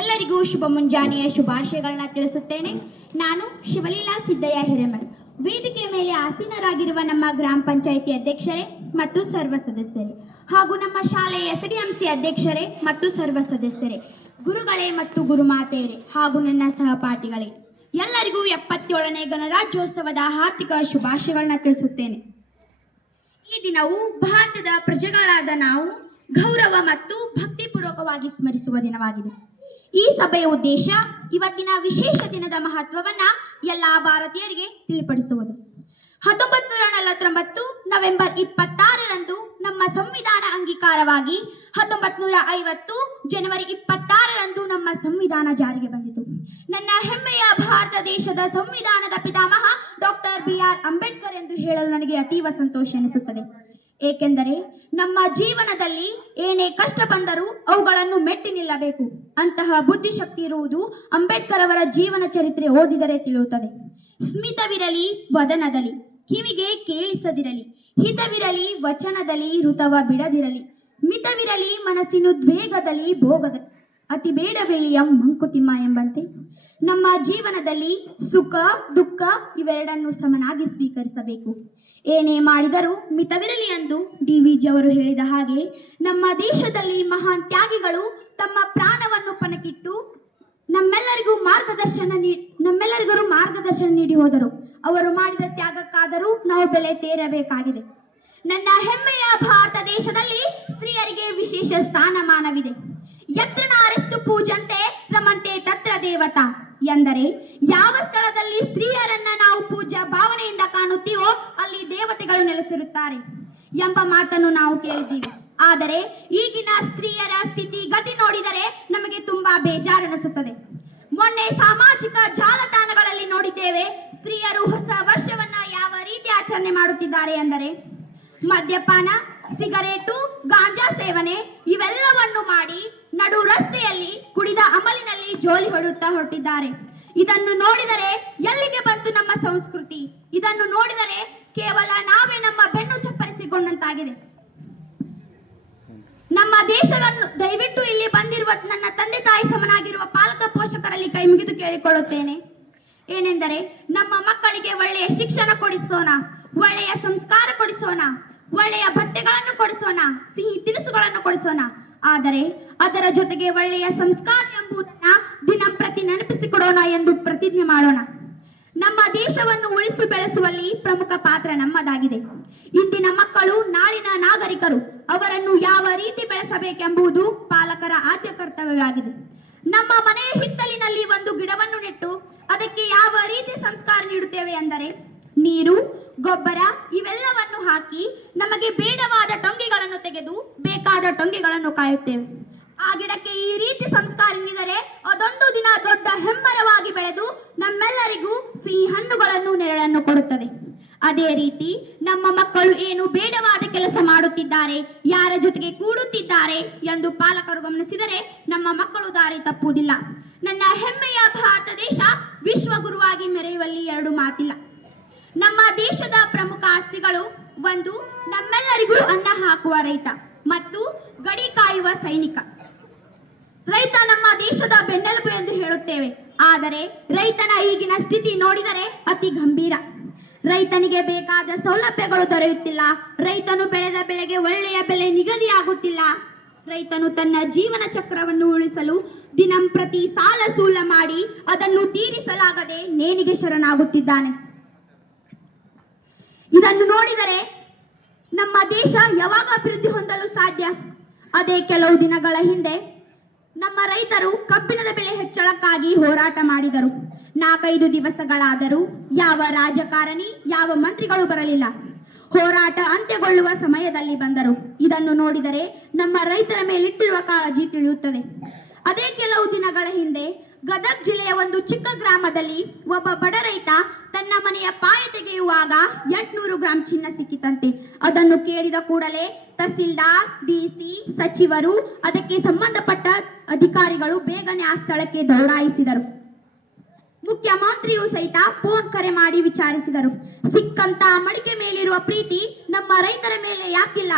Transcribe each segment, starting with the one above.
ಎಲ್ಲರಿಗೂ ಶುಭ ಮುಂಜಾನೆಯ ಶುಭಾಶಯಗಳನ್ನ ತಿಳಿಸುತ್ತೇನೆ. ನಾನು ಶಿವಲೀಲಾ ಸಿದ್ದಯ್ಯ ಹಿರೇಮಠ್. ವೇದಿಕೆ ಮೇಲೆ ಆಸೀನರಾಗಿರುವ ನಮ್ಮ ಗ್ರಾಮ ಪಂಚಾಯಿತಿ ಅಧ್ಯಕ್ಷರೇ ಮತ್ತು ಸರ್ವ ಸದಸ್ಯರೇ ಹಾಗೂ ನಮ್ಮ ಶಾಲೆಯ SDMC ಅಧ್ಯಕ್ಷರೇ ಮತ್ತು ಸರ್ವ ಸದಸ್ಯರೇ, ಗುರುಗಳೇ ಮತ್ತು ಗುರುಮಾತೆಯರೇ ಹಾಗೂ ನನ್ನ ಸಹಪಾಠಿಗಳೇ, ಎಲ್ಲರಿಗೂ 77ನೇ ಗಣರಾಜ್ಯೋತ್ಸವದ ಹಾರ್ದಿಕ ಶುಭಾಶಯಗಳನ್ನ ತಿಳಿಸುತ್ತೇನೆ. ಈ ದಿನವು ಭಾರತದ ಪ್ರಜೆಗಳಾದ ನಾವು ಗೌರವ ಮತ್ತು ಭಕ್ತಿಪೂರ್ವಕವಾಗಿ ಸ್ಮರಿಸುವ ದಿನವಾಗಿದೆ. ಈ ಸಭೆಯ ಉದ್ದೇಶ ಇವತ್ತಿನ ವಿಶೇಷ ದಿನದ ಮಹತ್ವವನ್ನ ಎಲ್ಲ ಭಾರತೀಯರಿಗೆ ತಿಳಿಪಡಿಸುವುದು. 1949 ನವೆಂಬರ್ 26ರಂದು ನಮ್ಮ ಸಂವಿಧಾನ ಅಂಗೀಕಾರವಾಗಿ 1950 ಜನವರಿ 26ರಂದು ನಮ್ಮ ಸಂವಿಧಾನ ಜಾರಿಗೆ ಬಂದಿತು. ನನ್ನ ಹೆಮ್ಮೆಯ ಭಾರತ ದೇಶದ ಸಂವಿಧಾನದ ಪಿತಾಮಹ ಡಾಕ್ಟರ್ BR ಅಂಬೇಡ್ಕರ್ ಎಂದು ಹೇಳಲು ನನಗೆ ಅತೀವ ಸಂತೋಷ ಎನಿಸುತ್ತದೆ. ಏಕೆಂದರೆ ನಮ್ಮ ಜೀವನದಲ್ಲಿ ಏನೇ ಕಷ್ಟ ಬಂದರೂ ಅವುಗಳನ್ನು ಮೆಟ್ಟಿ ನಿಲ್ಲಬೇಕು ಅಂತಹ ಬುದ್ಧಿಶಕ್ತಿ ಇರುವುದು ಅಂಬೇಡ್ಕರ್ ಅವರ ಜೀವನ ಚರಿತ್ರೆ ಓದಿದರೆ ತಿಳಿಯುತ್ತದೆ. ಸ್ಮಿತವಿರಲಿ ವದನದಲ್ಲಿ, ಕಿವಿಗೆ ಕೇಳಿಸದಿರಲಿ, ಹಿತವಿರಲಿ ವಚನದಲ್ಲಿ, ಋತವ ಬಿಡದಿರಲಿ, ಮಿತವಿರಲಿ ಮನಸ್ಸಿನುದ್ವೇಗದಲ್ಲಿ, ಭೋಗದಲ್ಲಿ, ಅತಿ ಬೇಡವೆಳಿಯ ಮಂಕುತಿಮ್ಮ ಎಂಬಂತೆ ನಮ್ಮ ಜೀವನದಲ್ಲಿ ಸುಖ ದುಃಖ ಇವೆರಡನ್ನು ಸಮನಾಗಿ ಸ್ವೀಕರಿಸಬೇಕು. ಏನೇ ಮಾಡಿದರೂ ಮಿತವಿರಲಿ ಎಂದು DVG ಅವರು ಹೇಳಿದ ಹಾಗೆ ನಮ್ಮ ದೇಶದಲ್ಲಿ ಮಹಾನ್ ತ್ಯಾಗಿಗಳು ತಮ್ಮ ಪ್ರಾಣವನ್ನು ಪಣಕ್ಕಿಟ್ಟು ನಮ್ಮೆಲ್ಲರಿಗೂ ಮಾರ್ಗದರ್ಶನ ನೀಡಿ ಹೋದರು. ಅವರು ಮಾಡಿದ ತ್ಯಾಗಕ್ಕಾದರೂ ನಾವು ಬೆಲೆ ತೆರಬೇಕಾಗಿದೆ. ನನ್ನ ಹೆಮ್ಮೆಯ ಭಾರತ ದೇಶದಲ್ಲಿ ಸ್ತ್ರೀಯರಿಗೆ ವಿಶೇಷ ಸ್ಥಾನಮಾನವಿದೆ. ಯತ್ರ ನಾರ್ಯಸ್ತು ಪೂಜಂತೆ ರಮಂತೆ ತತ್ರ ದೇವತಾ ಎಂದರೆ ಯಾವ ಸ್ಥಳದಲ್ಲಿ ಸ್ತ್ರೀಯರನ್ನ ನಾವು ಪೂಜ್ಯ ಭಾವನೆಯಿಂದ ಕಾಣುತ್ತೀವೋ ಅಲ್ಲಿ ದೇವತೆಗಳು ನೆಲೆಸಿರುತ್ತಾರೆ ಎಂಬ ಮಾತನ್ನು ನಾವು ಕೇಳಿದ್ದೀವಿ. ಆದರೆ ಈಗಿನ ಸ್ತ್ರೀಯರ ಸ್ಥಿತಿ ಗತಿ ನೋಡಿದರೆ ನಮಗೆ ತುಂಬಾ ಬೇಜಾರನಿಸುತ್ತದೆ. ಮೊನ್ನೆ ಸಾಮಾಜಿಕ ಜಾಲತಾಣಗಳಲ್ಲಿ ನೋಡಿದ್ದೇವೆ, ಸ್ತ್ರೀಯರು ಹೊಸ ವರ್ಷವನ್ನ ಯಾವ ರೀತಿ ಆಚರಣೆ ಮಾಡುತ್ತಿದ್ದಾರೆ ಎಂದರೆ ಮದ್ಯಪಾನ, ಸಿಗರೇಟು, ಗಾಂಜಾ ಸೇವನೆ ಇವೆಲ್ಲವನ್ನು ಮಾಡಿ ನಡು ರಸ್ತೆಯಲ್ಲಿ ಕುಡಿದ ಅಮಲಿನಲ್ಲಿ ಜೋಲಿ ಹೊಡುತ್ತಾ ಹೊರಟಿದ್ದಾರೆ. ಇದನ್ನು ನೋಡಿದರೆ ಎಲ್ಲಿಗೆ ಬಂತು ನಮ್ಮ ಸಂಸ್ಕೃತಿ? ಇದನ್ನು ನೋಡಿದರೆ ಕೇವಲ ನಾವೇ ನಮ್ಮ ಬೆನ್ನು ಚಪ್ಪರಿಸಿಕೊಂಡಂತಾಗಿದೆ. ನಮ್ಮ ದೇಶವನ್ನು ದಯವಿಟ್ಟು ಇಲ್ಲಿ ಬಂದಿರುವ ನನ್ನ ತಂದೆ ತಾಯಿ ಸಮನಾಗಿರುವ ಪಾಲಕ ಪೋಷಕರಲ್ಲಿ ಕೈ ಮುಗಿದು ಕೇಳಿಕೊಳ್ಳುತ್ತೇನೆ. ಏನೆಂದರೆ ನಮ್ಮ ಮಕ್ಕಳಿಗೆ ಒಳ್ಳೆಯ ಶಿಕ್ಷಣ ಕೊಡಿಸೋಣ, ಒಳ್ಳೆಯ ಸಂಸ್ಕಾರ ಕೊಡಿಸೋಣ, ಒಳ್ಳೆಯ ಬಟ್ಟೆಗಳನ್ನು ಕೊಡಿಸೋಣ, ಸಿಹಿ ತಿನಿಸುಗಳನ್ನು ಕೊಡಿಸೋಣ. ಆದರೆ ಅದರ ಜೊತೆಗೆ ಒಳ್ಳೆಯ ಸಂಸ್ಕಾರ ಎಂಬುದನ್ನ ದಿನಂಪ್ರತಿ ನೆನಪಿಸಿಕೊಡೋಣ ಎಂದು ಪ್ರತಿಜ್ಞೆ ಮಾಡೋಣ. ನಮ್ಮ ದೇಶವನ್ನು ಉಳಿಸಿ ಬೆಳೆಸುವಲ್ಲಿ ಪ್ರಮುಖ ಪಾತ್ರ ನಮ್ಮದಾಗಿದೆ. ಇಂದಿನ ಮಕ್ಕಳು ನಾಳಿನ ನಾಗರಿಕರು. ಅವರನ್ನು ಯಾವ ರೀತಿ ಬೆಳೆಸಬೇಕೆಂಬುದು ಪಾಲಕರ ಆದ್ಯ ಕರ್ತವ್ಯವಾಗಿದೆ. ನಮ್ಮ ಮನೆಯ ಹಿತ್ತಲಿನಲ್ಲಿ ಒಂದು ಗಿಡವನ್ನು ನೆಟ್ಟು ಅದಕ್ಕೆ ಯಾವ ರೀತಿ ಸಂಸ್ಕಾರ ನೀಡುತ್ತೇವೆ ಎಂದರೆ ನೀರು, ಗೊಬ್ಬರ ಇವೆಲ್ಲವನ್ನು ಹಾಕಿ ನಮಗೆ ಬೇಡವಾದ ಟೊಂಗೆಗಳನ್ನು ತೆಗೆದು ಬೇಕಾದ ಟೊಂಗೆಗಳನ್ನು ಕಾಯುತ್ತೇವೆ. ಆ ಗಿಡಕ್ಕೆ ಈ ರೀತಿ ಸಂಸ್ಕಾರ ನೀಡಿದರೆ ಅದೊಂದು ದಿನ ದೊಡ್ಡ ಹೆಮ್ಮರವಾಗಿ ಬೆಳೆದು ನಮ್ಮೆಲ್ಲರಿಗೂ ಸಿಹಿ ಹಣ್ಣುಗಳನ್ನು, ನೆರಳನ್ನು ಕೊಡುತ್ತದೆ. ಅದೇ ರೀತಿ ನಮ್ಮ ಮಕ್ಕಳು ಏನು ಬೇಡವಾದ ಕೆಲಸ ಮಾಡುತ್ತಿದ್ದಾರೆ, ಯಾರ ಜೊತೆಗೆ ಕೂಡುತ್ತಿದ್ದಾರೆ ಎಂದು ಪಾಲಕರು ಗಮನಿಸಿದರೆ ನಮ್ಮ ಮಕ್ಕಳು ದಾರಿ ತಪ್ಪುವುದಿಲ್ಲ. ನನ್ನ ಹೆಮ್ಮೆಯ ಭಾರತ ದೇಶ ವಿಶ್ವಗುರುವಾಗಿ ಮೆರೆಯುವಲ್ಲಿ ಎರಡು ಮಾತಿಲ್ಲ. ನಮ್ಮ ದೇಶದ ಪ್ರಮುಖ ಆಸ್ತಿಗಳು ಒಂದು ನಮ್ಮೆಲ್ಲರಿಗೂ ಅನ್ನ ಹಾಕುವ ರೈತ ಮತ್ತು ಗಡಿ ಕಾಯುವ ಸೈನಿಕ. ರೈತ ನಮ್ಮ ದೇಶದ ಬೆನ್ನೆಲುಬು ಎಂದು ಹೇಳುತ್ತೇವೆ, ಆದರೆ ರೈತನ ಈಗಿನ ಸ್ಥಿತಿ ನೋಡಿದರೆ ಅತಿ ಗಂಭೀರ. ರೈತನಿಗೆ ಬೇಕಾದ ಸೌಲಭ್ಯಗಳು ದೊರೆಯುತ್ತಿಲ್ಲ. ರೈತನು ಬೆಳೆದ ಬೆಳೆಗೆ ಒಳ್ಳೆಯ ಬೆಲೆ ನಿಗದಿಯಾಗುತ್ತಿಲ್ಲ. ರೈತನು ತನ್ನ ಜೀವನ ಚಕ್ರವನ್ನು ಉಳಿಸಲು ದಿನಂಪ್ರತಿ ಸಾಲ ಸೂಲ ಮಾಡಿ ಅದನ್ನು ತೀರಿಸಲಾಗದೆ ನೇಣಿಗೆ ಶರಣಾಗುತ್ತಿದ್ದಾನೆ. ಇದನ್ನು ನೋಡಿದರೆ ನಮ್ಮ ದೇಶ ಯಾವಾಗ ಅಭಿವೃದ್ಧಿ ಹೊಂದಲು ಸಾಧ್ಯ? ಅದೇ ಕೆಲವು ದಿನಗಳ ಹಿಂದೆ ನಮ್ಮ ರೈತರು ಕಬ್ಬಿಣದ ಬೆಲೆ ಹೆಚ್ಚಳಕ್ಕಾಗಿ ಹೋರಾಟ ಮಾಡಿದರು. 4-5 ದಿವಸಗಳಾದರೂ ಯಾವ ರಾಜಕಾರಣಿ, ಯಾವ ಮಂತ್ರಿಗಳು ಬರಲಿಲ್ಲ. ಹೋರಾಟ ಅಂತ್ಯಗೊಳ್ಳುವ ಸಮಯದಲ್ಲಿ ಬಂದರು. ಇದನ್ನು ನೋಡಿದರೆ ನಮ್ಮ ರೈತರ ಮೇಲಿಟ್ಟಿರುವ ಕಾಳಜಿ ತಿಳಿಯುತ್ತದೆ. ಅದೇ ಕೆಲವು ದಿನಗಳ ಹಿಂದೆ ಗದಗ ಜಿಲ್ಲೆಯ ಒಂದು ಚಿಕ್ಕ ಗ್ರಾಮದಲ್ಲಿ ಒಬ್ಬ ಬಡ ರೈತ ತನ್ನ ಮನೆಯ ಪಾಯ ತೆಗೆಯುವಾಗ 800 ಗ್ರಾಂ ಚಿನ್ನ ಸಿಕ್ಕಿತಂತೆ. ಅದನ್ನು ಕೇಳಿದ ಕೂಡಲೇ ತಹಸೀಲ್ದಾರ್, DC, ಸಚಿವರು, ಅದಕ್ಕೆ ಸಂಬಂಧಪಟ್ಟ ಅಧಿಕಾರಿಗಳು ಬೇಗನೆ ಆ ಸ್ಥಳಕ್ಕೆ ದೌಡಾಯಿಸಿದರು. ಮುಖ್ಯಮಂತ್ರಿಯು ಸಹಿತ ಫೋನ್ ಕರೆ ಮಾಡಿ ವಿಚಾರಿಸಿದರು. ಸಿಕ್ಕಂತ ಮಡಿಕೆ ಮೇಲಿರುವ ಪ್ರೀತಿ ನಮ್ಮ ರೈತರ ಮೇಲೆ ಯಾಕಿಲ್ಲ?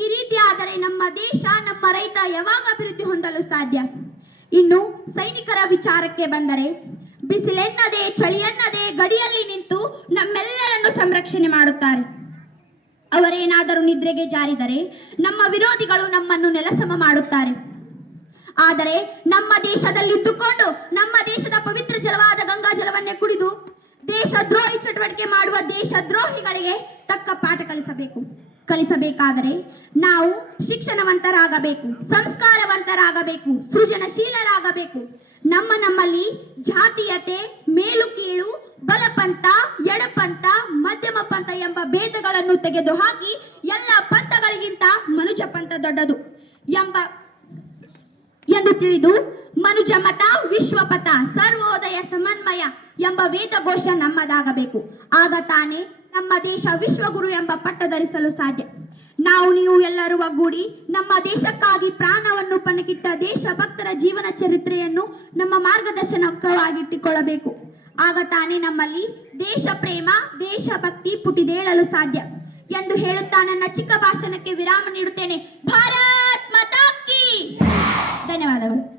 ಈ ರೀತಿ ಆದರೆ ನಮ್ಮ ದೇಶ, ನಮ್ಮ ರೈತ ಯಾವಾಗ ಅಭಿವೃದ್ಧಿ ಹೊಂದಲು ಸಾಧ್ಯ? ಇನ್ನು ಸೈನಿಕರ ವಿಚಾರಕ್ಕೆ ಬಂದರೆ, ಬಿಸಿಲೆನ್ನದೆ ಚಳಿಯನ್ನದೆ ಗಡಿಯಲ್ಲಿ ನಿಂತು ನಮ್ಮೆಲ್ಲರನ್ನು ಸಂರಕ್ಷಣೆ ಮಾಡುತ್ತಾರೆ. ಅವರೇನಾದರೂ ನಿದ್ರೆಗೆ ಜಾರಿದರೆ ನಮ್ಮ ವಿರೋಧಿಗಳು ನಮ್ಮನ್ನು ನೆಲಸಮ ಮಾಡುತ್ತಾರೆ. ಆದರೆ ನಮ್ಮ ದೇಶದಲ್ಲಿದ್ದುಕೊಂಡು ನಮ್ಮ ದೇಶದ ಪವಿತ್ರ ಜಲವಾದ ಗಂಗಾ ಜಲವನ್ನೇ ಕುಡಿದು ದೇಶದ್ರೋಹಿ ಚಟುವಟಿಕೆ ಮಾಡುವ ದೇಶದ್ರೋಹಿಗಳಿಗೆ ತಕ್ಕ ಪಾಠ ಕಲಿಸಬೇಕಾದರೆ ನಾವು ಶಿಕ್ಷಣವಂತರಾಗಬೇಕು, ಸಂಸ್ಕಾರವಂತರಾಗಬೇಕು, ಸೃಜನಶೀಲರಾಗಬೇಕು. ನಮ್ಮಲ್ಲಿ ಜಾತೀಯತೆ, ಮೇಲು ಕೀಳು, ಬಲಪಂಥ, ಎಡಪಂಥ, ಮಧ್ಯಮ ಪಂಥ ಎಂಬ ಭೇದಗಳನ್ನು ತೆಗೆದುಹಾಕಿ ಎಲ್ಲ ಪಂಥಗಳಿಗಿಂತ ಮನುಜ ಪಂಥ ದೊಡ್ಡದು ಎಂದು ತಿಳಿದು ಮನುಜ ಮತ ವಿಶ್ವಪಥ ಸರ್ವೋದಯ ಸಮನ್ವಯ ಎಂಬ ವೇದಘೋಷ ನಮ್ಮದಾಗಬೇಕು. ಆಗ ತಾನೇ ನಮ್ಮ ದೇಶ ವಿಶ್ವಗುರು ಎಂಬ ಪಟ್ಟ ಧರಿಸಲು ಸಾಧ್ಯ. ನೀವು ಎಲ್ಲರೂ ಒಗ್ಗೂಡಿ ನಮ್ಮ ದೇಶಕ್ಕಾಗಿ ಪ್ರಾಣವನ್ನು ಪಣಕ್ಕಿಟ್ಟ ದೇಶಭಕ್ತರ ಜೀವನ ಚರಿತ್ರೆಯನ್ನು ನಮ್ಮ ಮಾರ್ಗದರ್ಶನವಾಗಿಟ್ಟುಕೊಳ್ಳಬೇಕು. ಆಗ ತಾನೇ ನಮ್ಮಲ್ಲಿ ದೇಶ ಪ್ರೇಮ, ದೇಶಭಕ್ತಿ ಪುಟಿದೇಳಲು ಸಾಧ್ಯ ಎಂದು ಹೇಳುತ್ತಾ ನನ್ನ ಚಿಕ್ಕ ಭಾಷಣಕ್ಕೆ ವಿರಾಮ ನೀಡುತ್ತೇನೆ. ಭಾರತ್ ಮಾತಾ ಕೀ. ಧನ್ಯವಾದಗಳು.